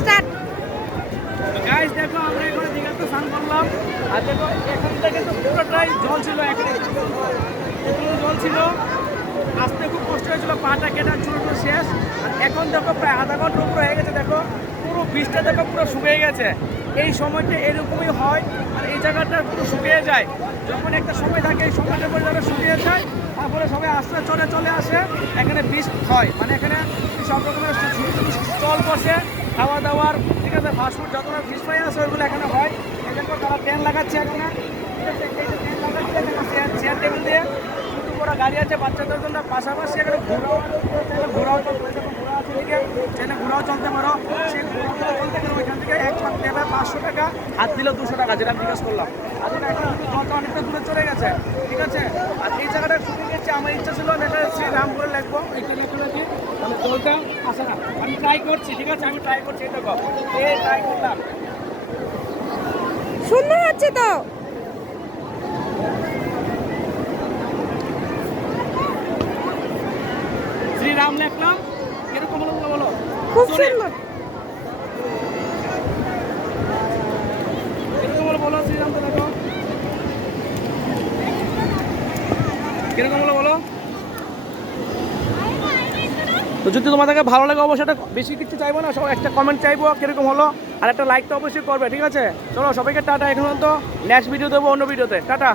Start. Guys দেখো আমরা এখানে দীঘাতে স্নান করলাম আর দেখো এখান থেকে তো পুরোটাই জল ছিল, এখানে জল ছিল, আসতে খুব কষ্ট হয়েছিল, পাটা কেটে চুল শেষ। আর এখন দেখো প্রায় আধা ঘন্টার উপর হয়ে গেছে, দেখো পুরো বীজটা দেখো পুরো শুকিয়ে গেছে। এই সময়টা এরকমই হয় আর এই জায়গাটা পুরো শুকিয়ে যায়। যখন একটা সময় থাকে এই সময়টার পরে যারা শুকিয়ে যায় তারপরে সবাই আস্তে চলে আসে, এখানে বীজ হয়, মানে এখানে সব রকমের স্টল বসে খাওয়া দাওয়ার, ঠিক আছে, ফাস্টফুড যত ফিশ ফ্রাই আছে ওইগুলো এখানে হয়। এখানে তারা ট্রেন লাগাচ্ছে এখানে, ঠিক আছে, এই যে ট্রেন লাগাচ্ছে এখানে চেয়ার টেবিল দিয়ে, ছোটো বড় গাড়ি আছে বাচ্চাদের জন্য, পাশাপাশি এখানে ঘোরাও চলতে ঘোরাও চলতে পারো। সেই ঘোরাও চলতে গেলে ওইখান থেকে এক পাক দেবে 500 টাকা, হাত দিলে 200 টাকা, যেটা আমি জিজ্ঞেস করলাম। আর এটা এখন জলটা অনেকটা দূরে চলে গেছে, ঠিক আছে। আর এই জায়গাটা শুকিয়ে গেছে, আমার ইচ্ছা ছিল এটা শ্রীরামপুরে লিখবো, এইটা লিখে রাখি, তাহলে জলটা আসে না। আমি ট্রাই করছি, ঠিক আছে, আমি ট্রাই করছি, এটা ট্রাই করলাম। সুন্দর হচ্ছে তো। শ্রীরাম লিখলাম, কিরকম হলো বলো? খুব সুন্দর। কিরকম হলো বলো? শ্রীরাম তো দেখো কিরকম হলো বলো? তো যদি তোমাদেরকে ভালো লাগে অবশ্যই একটা, বেশি কিছু চাইবো না, সবাই একটা কমেন্ট চাইবো কিরকম হলো, আর একটা লাইক তো অবশ্যই করবে, ঠিক আছে। চলো সবাইকে টাটা, এখন তো নেক্সট ভিডিও দেবো অন্য ভিডিওতে, টাটা।